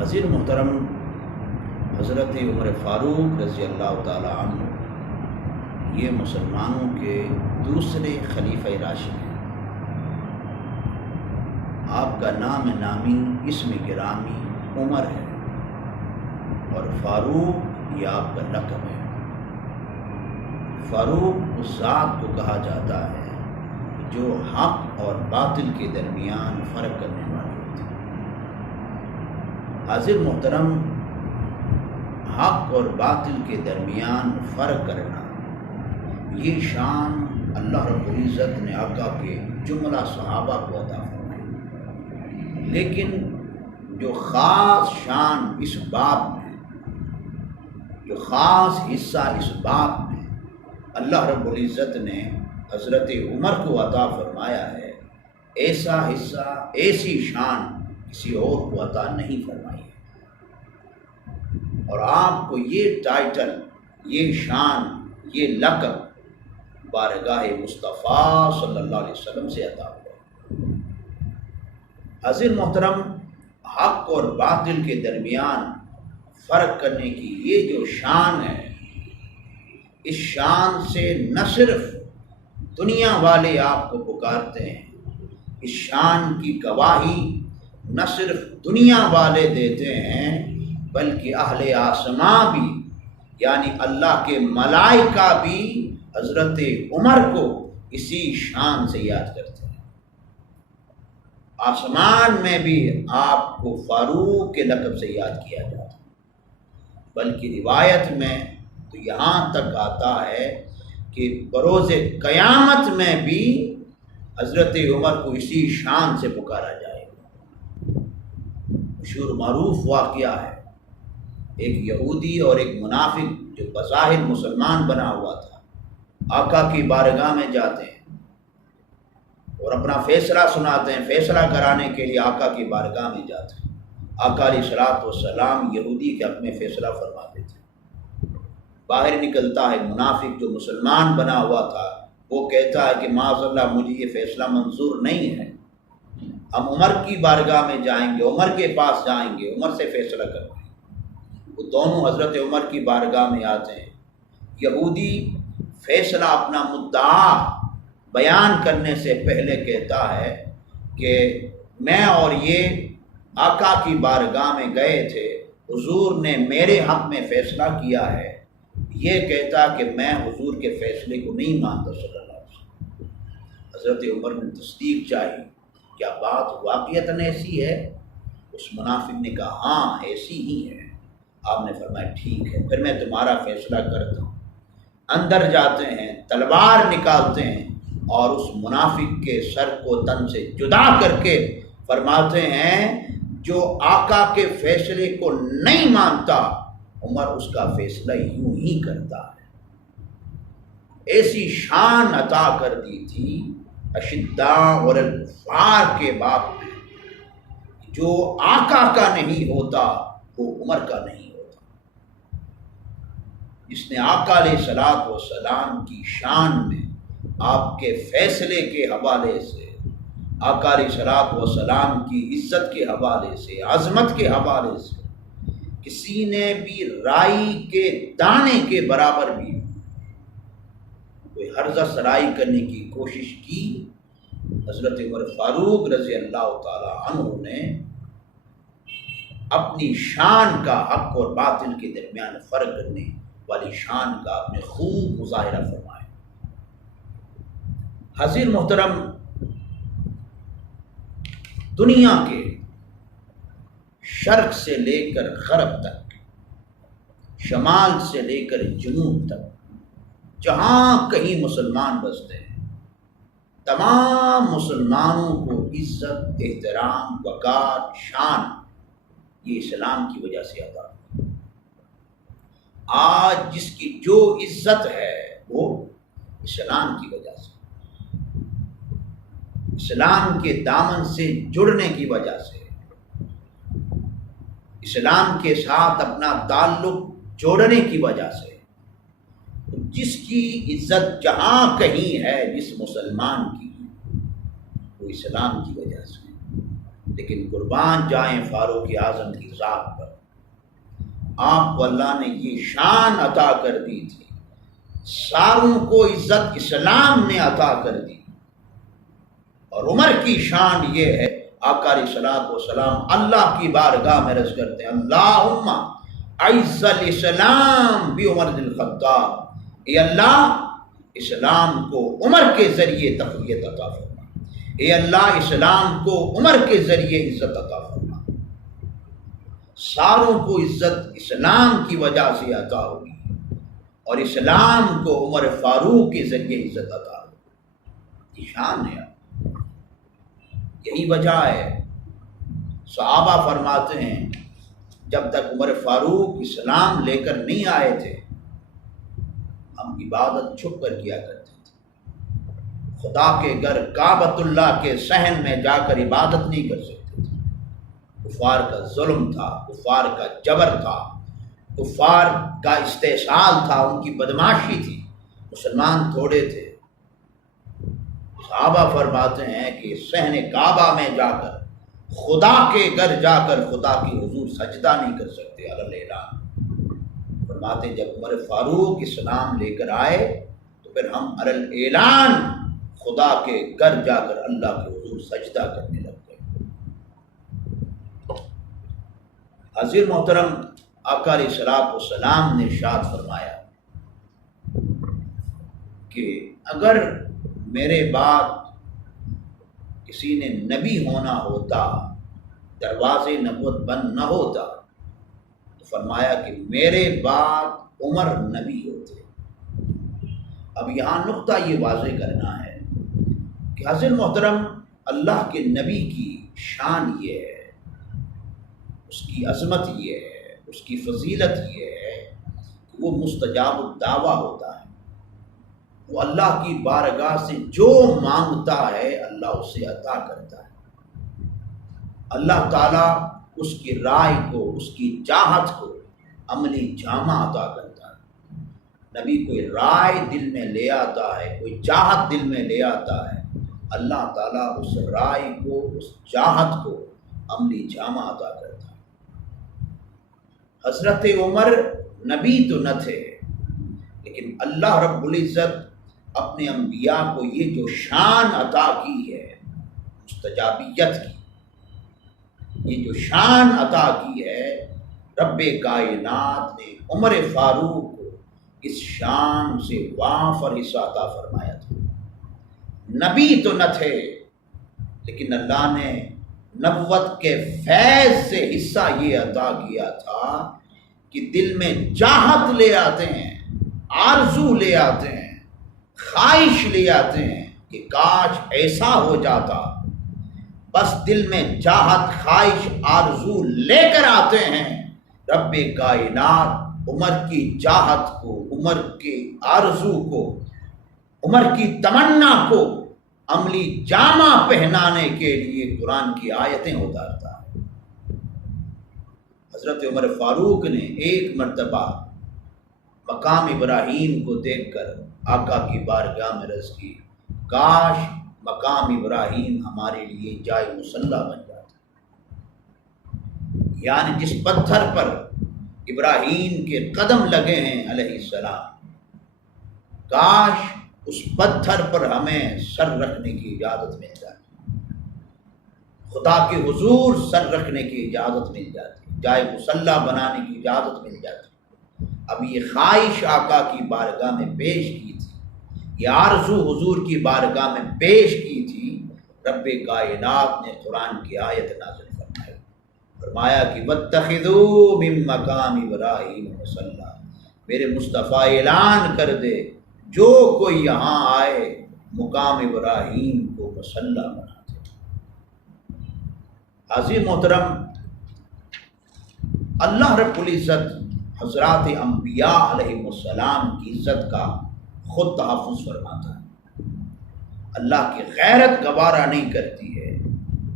عزیز محترم، حضرت عمر فاروق رضی اللہ تعالی عنہ یہ مسلمانوں کے دوسرے خلیفہ راشد ہیں۔ آپ کا نام نامی اسم گرامی عمر ہے اور فاروق یہ آپ کا لقب ہے۔ فاروق اس ذات کو کہا جاتا ہے جو حق اور باطل کے درمیان فرق کرنے والے ہوتے ہیں۔ حاضر محترم، حق اور باطل کے درمیان فرق کرنا یہ شان اللہ رب العزت نے آقا کے جملہ صحابہ کو عطا فرمائی، لیکن جو خاص شان اس باب میں، جو خاص حصہ اس باب میں اللہ رب العزت نے حضرت عمر کو عطا فرمایا ہے، ایسا حصہ، ایسی شان کسی اور کو عطا نہیں فرمائی ہے۔ اور آپ کو یہ ٹائٹل، یہ شان، یہ لقب بارگاہ مصطفیٰ صلی اللہ علیہ وسلم سے عطا ہوا۔ حضرت محترم، حق اور باطل کے درمیان فرق کرنے کی یہ جو شان ہے، اس شان سے نہ صرف دنیا والے آپ کو پکارتے ہیں، اس شان کی گواہی نہ صرف دنیا والے دیتے ہیں بلکہ اہل آسماں بھی، یعنی اللہ کے ملائکہ بھی حضرت عمر کو اسی شان سے یاد کرتے ہیں۔ آسمان میں بھی آپ کو فاروق کے لقب سے یاد کیا جاتا ہے، بلکہ روایت میں تو یہاں تک آتا ہے کہ بروز قیامت میں بھی حضرت عمر کو اسی شان سے پکارا جائے گا۔ مشہور معروف واقعہ ہے، ایک یہودی اور ایک منافق جو بظاہر مسلمان بنا ہوا تھا، آقا کی بارگاہ میں جاتے ہیں اور اپنا فیصلہ سناتے ہیں، فیصلہ کرانے کے لیے آقا کی بارگاہ میں جاتے ہیں۔ آقا علیہ الصلوۃ والسلام یہودی کے حق میں فیصلہ فرماتے تھے۔ باہر نکلتا ہے منافق جو مسلمان بنا ہوا تھا، وہ کہتا ہے کہ معاذ اللہ مجھے یہ فیصلہ منظور نہیں ہے، ہم عمر کی بارگاہ میں جائیں گے، عمر کے پاس جائیں گے، عمر سے فیصلہ کروائیں گے۔ وہ دونوں حضرت عمر کی بارگاہ میں آتے ہیں۔ یہودی فیصلہ اپنا مدعا بیان کرنے سے پہلے کہتا ہے کہ میں اور یہ آقا کی بارگاہ میں گئے تھے، حضور نے میرے حق میں فیصلہ کیا ہے۔ یہ کہتا کہ میں حضور کے فیصلے کو نہیں مانتا صلی اللہ علیہ وسلم۔ حضرت عمر نے تصدیق چاہی، کیا بات واقعتاً ایسی ہے؟ اس منافق نے کہا ہاں ایسی ہی ہے۔ آپ نے فرمایا ٹھیک ہے، پھر میں تمہارا فیصلہ کرتا ہوں۔ اندر جاتے ہیں، تلوار نکالتے ہیں اور اس منافق کے سر کو تن سے جدا کر کے فرماتے ہیں جو آقا کے فیصلے کو نہیں مانتا، عمر اس کا فیصلہ یوں ہی کرتا ہے۔ ایسی شان عطا کر دی تھی اشداء اور الکفار کے باب میں، جو آقا کا نہیں ہوتا وہ عمر کا نہیں ہوتا۔ جس نے آقا علیہ الصلوۃ والسلام کی شان میں، آپ کے فیصلے کے حوالے سے، آقا علیہ الصلوۃ والسلام کی عزت کے حوالے سے، عظمت کے حوالے سے کسی نے بھی رائی کے دانے کے برابر بھی کوئی حرزہ سرائی کرنے کی کوشش کی، حضرت عمر فاروق رضی اللہ تعالی عنہ نے اپنی شان کا، حق اور باطل کے درمیان فرق کرنے والی شان کا آپ نے خوب مظاہرہ فرمایا۔ حضرت محترم، دنیا کے شرق سے لے کر غرب تک، شمال سے لے کر جنوب تک، جہاں کہیں مسلمان بستے ہیں، تمام مسلمانوں کو عزت، احترام، وقار، شان یہ اسلام کی وجہ سے عطا ہوئی۔ آج جس کی جو عزت ہے وہ اسلام کی وجہ سے، اسلام کے دامن سے جڑنے کی وجہ سے، اسلام کے ساتھ اپنا تعلق جوڑنے کی وجہ سے، جس کی عزت جہاں کہیں ہے جس مسلمان کی، وہ اسلام کی وجہ سے۔ لیکن قربان جائیں فاروق اعظم کی ذات پر، آپ کو اللہ نے یہ شان عطا کر دی تھی، ساروں کو عزت اسلام نے عطا کر دی۔ اور عمر کی شان یہ ہے، آقا علیہ الصلوۃ والسلام اللہ کی بارگاہ میں عرض کرتے ہیں اللہم اعز الاسلام بعمر بن الخطاب، اے اللہ اسلام کو عمر کے ذریعے تقویت عطا فرما، اے اللہ اسلام کو عمر کے ذریعے عزت عطا فرما۔ ساروں کو عزت اسلام کی وجہ سے عطا ہوگی اور اسلام کو عمر فاروق کے ذریعے عزت عطا ہوگی، یہ شان ہے۔ یہی وجہ ہے صحابہ فرماتے ہیں جب تک عمر فاروق اسلام لے کر نہیں آئے تھے ہم عبادت چھپ کر کیا کرتے تھے، خدا کے گھر کعبۃ اللہ کے صحن میں جا کر عبادت نہیں کر سکتے تھے، کفار کا ظلم تھا، کفار کا جبر تھا، کفار کا استحصال تھا، ان کی بدماشی تھی، مسلمان تھوڑے تھے۔ صحابہ فرماتے ہیں کہ صحن کعبہ میں جا کر خدا کے گھر جا کر خدا کی حضور سجدہ نہیں کر سکتے علی اعلان۔ فرماتے جب عمر فاروق اسلام لے کر آئے تو پھر ہم علی اعلان خدا کے گھر جا کر اللہ کے حضور سجدہ کرنے لگ گئے۔ حضرت محترم آقا علیہ الصلوۃ والسلام نے ارشاد فرمایا کہ اگر میرے بعد کسی نے نبی ہونا ہوتا، دروازے نبوت بند نہ ہوتا، تو فرمایا کہ میرے بعد عمر نبی ہوتے۔ اب یہاں نقطہ یہ واضح کرنا ہے کہ حضرت محترم اللہ کے نبی کی شان یہ ہے، اس کی عظمت یہ ہے، اس کی فضیلت یہ ہے کہ وہ مستجاب الدعویٰ ہوتا ہے، وہ اللہ کی بارگاہ سے جو مانگتا ہے اللہ اسے عطا کرتا ہے۔ اللہ تعالیٰ اس کی رائے کو، اس کی چاہت کو عملی جامہ عطا کرتا ہے۔ نبی کوئی رائے دل میں لے آتا ہے، کوئی چاہت دل میں لے آتا ہے، اللہ تعالیٰ اس رائے کو، اس چاہت کو عملی جامہ عطا کرتا ہے۔ حضرت عمر نبی تو نہ تھے، لیکن اللہ رب العزت اپنے انبیاء کو یہ جو شان عطا کی ہے مستجابیت کی، یہ جو شان عطا کی ہے، رب کائنات نے عمر فاروق کو اس شان سے واف اور حصہ عطا فرمایا تھا۔ نبی تو نہ تھے، لیکن اللہ نے نبوت کے فیض سے حصہ یہ عطا کیا تھا کہ دل میں چاہت لے آتے ہیں، آرزو لے آتے ہیں، خواہش لے آتے ہیں کہ کاش ایسا ہو جاتا، بس دل میں چاہت، خواہش، آرزو لے کر آتے ہیں۔ رب کائنات عمر کی چاہت کو، عمر کے آرزو کو، عمر کی تمنا کو عملی جامہ پہنانے کے لیے قرآن کی آیتیں اتارتا ہے۔ حضرت عمر فاروق نے ایک مرتبہ مقام ابراہیم کو دیکھ کر آقا کی بارگاہ میں عرض کی، کاش مقام ابراہیم ہمارے لیے جائے مصلی بن جاتا، یعنی جس پتھر پر ابراہیم کے قدم لگے ہیں علیہ السلام، کاش اس پتھر پر ہمیں سر رکھنے کی اجازت مل جاتی، خدا کے حضور سر رکھنے کی اجازت مل جاتی، جائے مصلی بنانے کی اجازت مل جاتی۔ اب یہ خواہش آقا کی بارگاہ میں پیش کی تھی، یہ آرزو حضور کی بارگاہ میں پیش کی تھی، رب کائنات نے قرآن کی آیت نازل فرمائی، فرمایا کہ واتخذوا من مقام ابراہیم مصلی، میرے مصطفیٰ اعلان کر دے جو کوئی یہاں آئے مقام ابراہیم کو مصلی بنا دے۔ حاضر محترم، اللہ رب العزت حضرات انبیاء علیہ السلام کی عزت کا خود تحفظ فرماتا ہے۔ اللہ کی غیرت گوارا نہیں کرتی ہے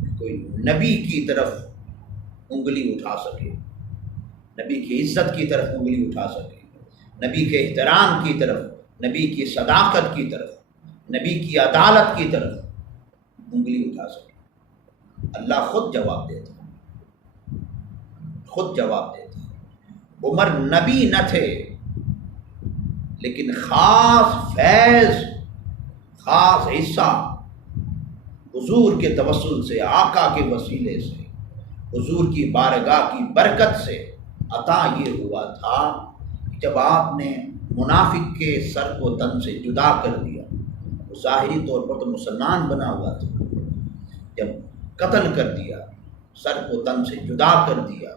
کہ کوئی نبی کی طرف انگلی اٹھا سکے، نبی کی عزت کی طرف انگلی اٹھا سکے، نبی کے احترام کی طرف، نبی کی صداقت کی طرف، نبی کی عدالت کی طرف انگلی اٹھا سکے۔ اللہ خود جواب دیتا، خود جواب دیتا۔ عمر نبی نہ تھے، لیکن خاص فیض، خاص حصہ حضور کے توسل سے، آقا کے وسیلے سے، حضور کی بارگاہ کی برکت سے عطا یہ ہوا تھا کہ جب آپ نے منافق کے سر کو تن سے جدا کر دیا، وہ ظاہری طور پر تو مسلمان بنا ہوا تھا، جب قتل کر دیا، سر کو تن سے جدا کر دیا،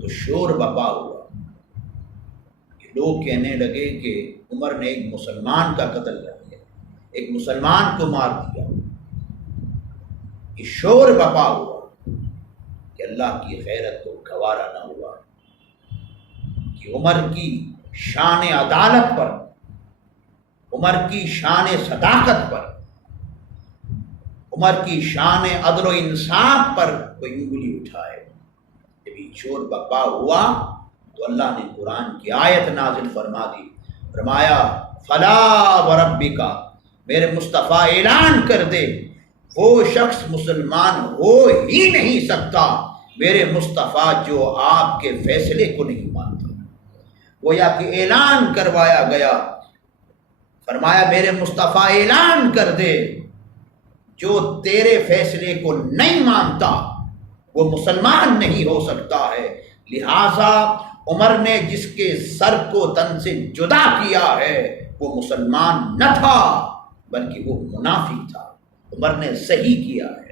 تو شور بپا ہوا کہ لوگ کہنے لگے کہ عمر نے ایک مسلمان کا قتل کر دیا، ایک مسلمان کو مار دیا۔ یہ شور بپا ہوا کہ اللہ کی غیرت کو گوارا نہ ہوا کہ عمر کی شان عدالت پر، عمر کی شان صداقت پر، عمر کی شان عدل و انصاف پر کوئی انگلی اٹھائے۔ جب یہ شور بپا ہوا تو اللہ نے قرآن کی آیت نازل فرما دی، فرمایا فلا وربک، میرے مصطفیٰ اعلان کر دے وہ شخص مسلمان ہو ہی نہیں سکتا میرے مصطفیٰ جو آپ کے فیصلے کو نہیں مانتا۔ گویا کہ اعلان کروایا گیا، فرمایا میرے مصطفیٰ اعلان کر دے جو تیرے فیصلے کو نہیں مانتا وہ مسلمان نہیں ہو سکتا ہے۔ لہٰذا عمر نے جس کے سر کو تن سے جدا کیا ہے وہ مسلمان نہ تھا بلکہ وہ منافق تھا، عمر نے صحیح کیا ہے۔